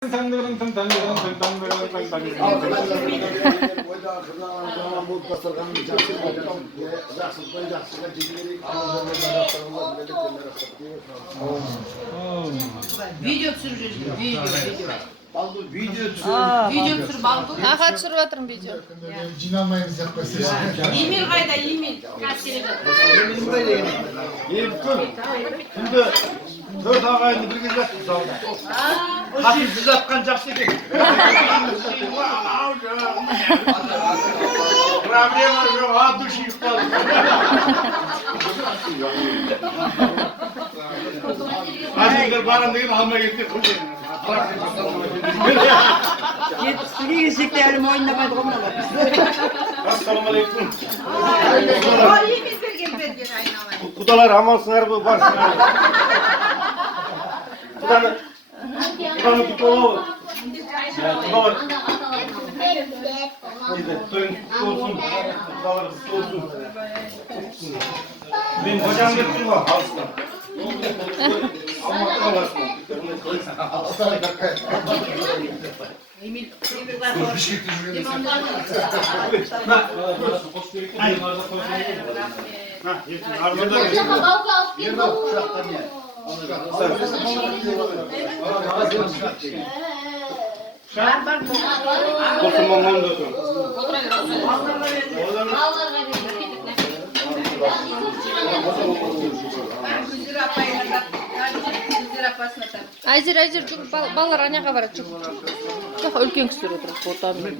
Видео түсіріп жүрсің, видео түсіріп балды. Аға түсіріп жатырмын видео. Жиналмаймыз деп қойсайшы. Емел қайда, Емел? Күнде 4 ағайынды бірге жатып залда. Қатысыз жатқан жақсы екен. Проблема жоқ, от души ұйықтады. Азиздер барам деген алмай кетті. Жетістіге келсек те әлі мойындамайды ғой мыналар. Ассалаумағалейкум. Емел берген айналайын. Құдалар амалсыңар бұл барсыңар. Құданы күтіп олауы. Құдалар. Тойын күтіп олсын. Құдалар күтіп олсын. Мен қожам кеттім ғой, алыстан. Алматы қаласынан. Емел Айзер, жүгір, балалар аняға барады, жүгір. Жоқ, үлкен кісілер отырады, ботамен.